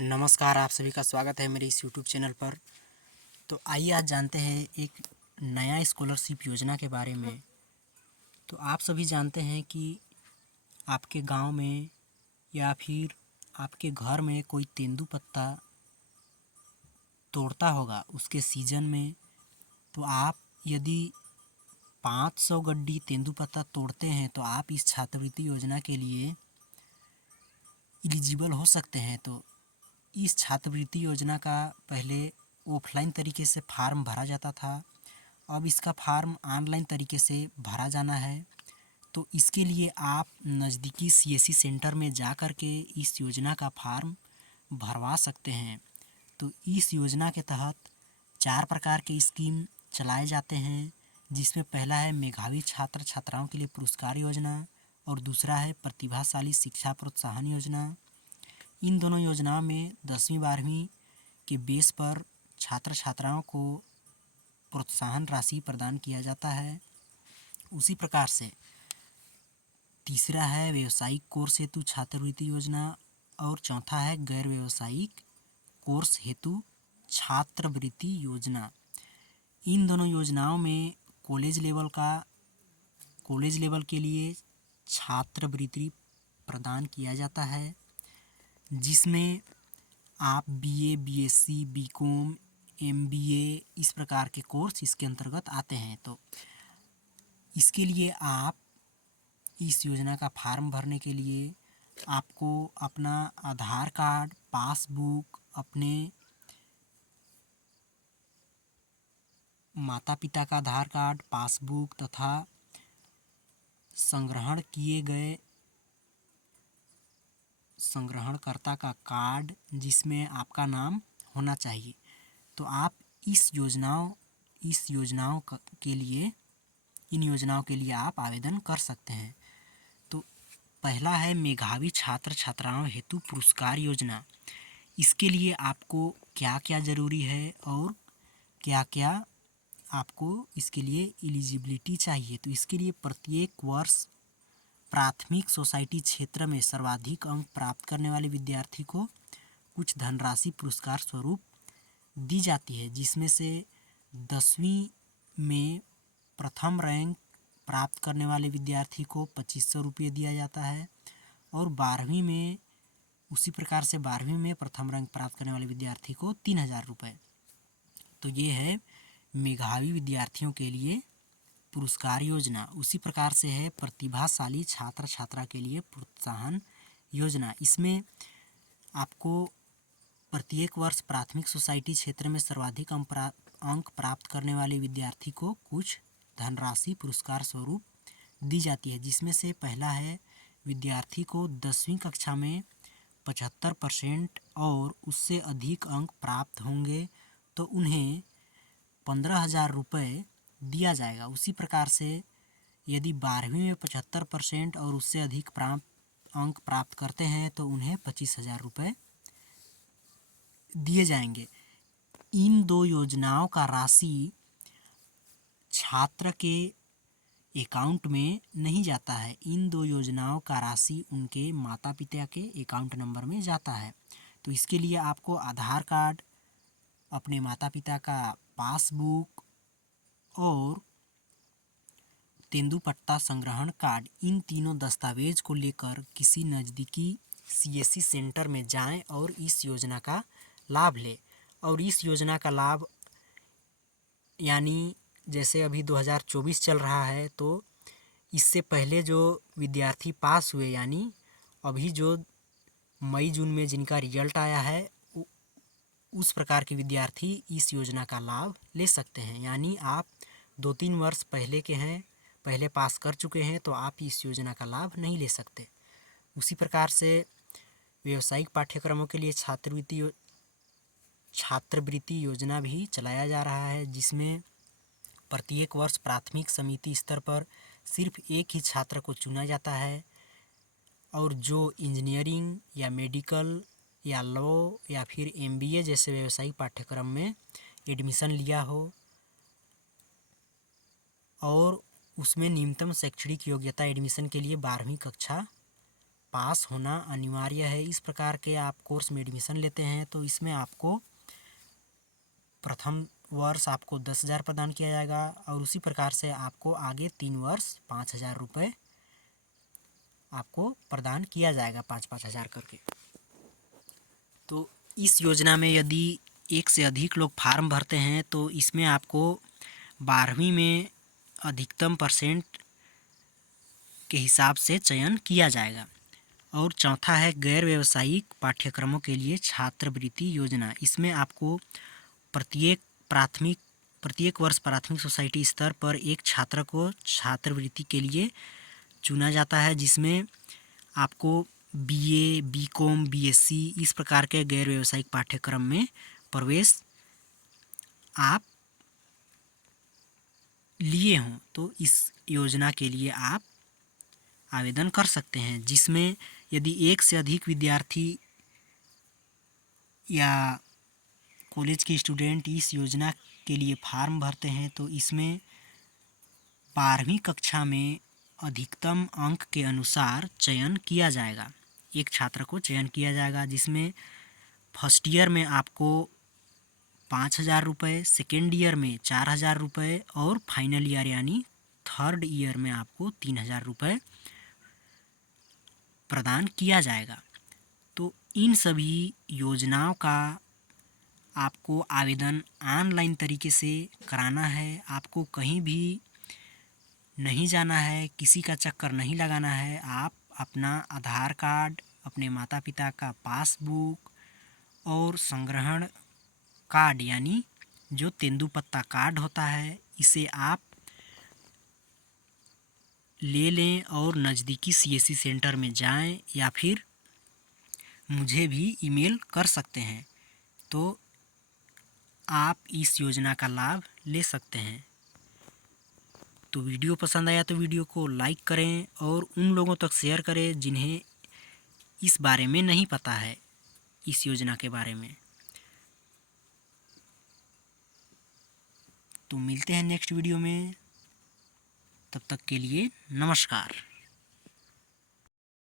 नमस्कार, आप सभी का स्वागत है मेरे इस यूट्यूब चैनल पर। तो आइए आज जानते हैं एक नया स्कॉलरशिप योजना के बारे में। तो आप सभी जानते हैं कि आपके गांव में या फिर आपके घर में कोई तेंदुपत्ता तोड़ता होगा उसके सीज़न में। तो आप यदि 500 गड्डी तेंदुपत्ता तोड़ते हैं तो आप इस छात्रवृत्ति योजना के लिए एलिजिबल हो सकते हैं। तो इस छात्रवृत्ति योजना का पहले ऑफलाइन तरीके से फार्म भरा जाता था, अब इसका फार्म ऑनलाइन तरीके से भरा जाना है। तो इसके लिए आप नज़दीकी सीएससी सेंटर में जा कर के इस योजना का फार्म भरवा सकते हैं। तो इस योजना के तहत 4 प्रकार के स्कीम चलाए जाते हैं, जिसमें पहला है मेधावी छात्र छात्राओं के लिए पुरस्कार योजना और दूसरा है प्रतिभाशाली शिक्षा प्रोत्साहन योजना। इन दोनों योजनाओं में 10वीं-12वीं के बेस पर छात्र छात्राओं को प्रोत्साहन राशि प्रदान किया जाता है। उसी प्रकार से तीसरा है व्यावसायिक कोर्स हेतु छात्रवृत्ति योजना और चौथा है गैर व्यावसायिक कोर्स हेतु छात्रवृत्ति योजना। इन दोनों योजनाओं में कॉलेज लेवल के लिए छात्रवृत्ति प्रदान किया जाता है, जिसमें आप बीए, बीएससी, बीकॉम, एमबीए इस प्रकार के कोर्स इसके अंतर्गत आते हैं। तो इसके लिए आप इस योजना का फार्म भरने के लिए आपको अपना आधार कार्ड, पासबुक, अपने माता पिता का आधार कार्ड, पासबुक तथा संग्रहण किए गए संग्रहणकर्ता का कार्ड जिसमें आपका नाम होना चाहिए। तो आप इन योजनाओं के लिए आप आवेदन कर सकते हैं। तो पहला है मेधावी छात्र छात्राओं हेतु पुरस्कार योजना। इसके लिए आपको क्या क्या ज़रूरी है और क्या क्या आपको इसके लिए एलिजिबिलिटी चाहिए। तो इसके लिए प्रत्येक वर्ष प्राथमिक सोसाइटी क्षेत्र में सर्वाधिक अंक प्राप्त करने वाले विद्यार्थी को कुछ धनराशि पुरस्कार स्वरूप दी जाती है, जिसमें से 10वीं में प्रथम रैंक प्राप्त करने वाले विद्यार्थी को 2500 रुपये दिया जाता है और 12वीं में उसी प्रकार से 12वीं में प्रथम रैंक प्राप्त करने वाले विद्यार्थी को 3000 रुपये। तो ये है मेधावी विद्यार्थियों के लिए पुरस्कार योजना। उसी प्रकार से है प्रतिभाशाली छात्र छात्रा के लिए प्रोत्साहन योजना। इसमें आपको प्रत्येक वर्ष प्राथमिक सोसाइटी क्षेत्र में सर्वाधिक अंक प्राप्त करने वाले विद्यार्थी को कुछ धनराशि पुरस्कार स्वरूप दी जाती है, जिसमें से पहला है विद्यार्थी को 10वीं कक्षा में 75% और उससे अधिक अंक प्राप्त होंगे तो उन्हें 15,000 रुपये दिया जाएगा। उसी प्रकार से यदि 12वीं में 75% और उससे अधिक अंक प्राप्त करते हैं तो उन्हें 25,000 रुपये दिए जाएंगे। इन दो योजनाओं का राशि छात्र के अकाउंट में नहीं जाता है, इन दो योजनाओं का राशि उनके माता पिता के अकाउंट नंबर में जाता है। तो इसके लिए आपको आधार कार्ड, अपने माता पिता का पासबुक और तेंदुपत्ता संग्रहण कार्ड, इन तीनों दस्तावेज को लेकर किसी नज़दीकी सीएससी सेंटर में जाएं और इस योजना का लाभ लें। और इस योजना का लाभ यानी जैसे अभी 2024 चल रहा है, तो इससे पहले जो विद्यार्थी पास हुए यानी अभी जो मई जून में जिनका रिजल्ट आया है, उस प्रकार के विद्यार्थी इस योजना का लाभ ले सकते हैं। यानी आप 2-3 वर्ष पहले पास कर चुके हैं तो आप इस योजना का लाभ नहीं ले सकते। उसी प्रकार से व्यावसायिक पाठ्यक्रमों के लिए छात्रवृत्ति योजना भी चलाया जा रहा है, जिसमें प्रत्येक वर्ष प्राथमिक समिति स्तर पर सिर्फ एक ही छात्र को चुना जाता है और जो इंजीनियरिंग या मेडिकल या लॉ या फिर एमबीए जैसे व्यावसायिक पाठ्यक्रम में एडमिशन लिया हो और उसमें न्यूनतम शैक्षणिक योग्यता एडमिशन के लिए 12वीं कक्षा पास होना अनिवार्य है। इस प्रकार के आप कोर्स में एडमिशन लेते हैं तो इसमें आपको प्रथम वर्ष आपको 10,000 प्रदान किया जाएगा और उसी प्रकार से आपको आगे 3 वर्ष 5,000 रुपये आपको प्रदान किया जाएगा, 5-5 हज़ार करके। तो इस योजना में यदि एक से अधिक लोग फार्म भरते हैं तो इसमें आपको 12वीं में अधिकतम % के हिसाब से चयन किया जाएगा। और चौथा है गैर व्यावसायिक पाठ्यक्रमों के लिए छात्रवृत्ति योजना। इसमें आपको प्रत्येक वर्ष प्राथमिक सोसाइटी स्तर पर एक छात्र को छात्रवृत्ति के लिए चुना जाता है, जिसमें आपको BA, BCom, BSc इस प्रकार के गैर व्यावसायिक पाठ्यक्रम में प्रवेश आप लिए हों तो इस योजना के लिए आप आवेदन कर सकते हैं। जिसमें यदि एक से अधिक विद्यार्थी या कॉलेज के स्टूडेंट इस योजना के लिए फार्म भरते हैं तो इसमें 12वीं कक्षा में अधिकतम अंक के अनुसार चयन किया जाएगा। एक छात्र को चयन किया जाएगा, जिसमें फर्स्ट ईयर में आपको 5,000 रुपये, सेकेंड ईयर में 4,000 रुपये और फाइनल ईयर यानी थर्ड ईयर में आपको 3,000 रुपये प्रदान किया जाएगा। तो इन सभी योजनाओं का आपको आवेदन ऑनलाइन तरीके से कराना है। आपको कहीं भी नहीं जाना है, किसी का चक्कर नहीं लगाना है। आप अपना आधार कार्ड, अपने माता पिता का पासबुक और संग्रहण कार्ड यानी जो तेंदुपत्ता कार्ड होता है, इसे आप ले लें और नज़दीकी CSC सेंटर में जाएं या फिर मुझे भी ईमेल कर सकते हैं, तो आप इस योजना का लाभ ले सकते हैं। तो वीडियो पसंद आया तो वीडियो को लाइक करें और उन लोगों तक शेयर करें जिन्हें इस बारे में नहीं पता है, इस योजना के बारे में। तो मिलते हैं नेक्स्ट वीडियो में, तब तक के लिए नमस्कार।